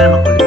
옛날 막걸리.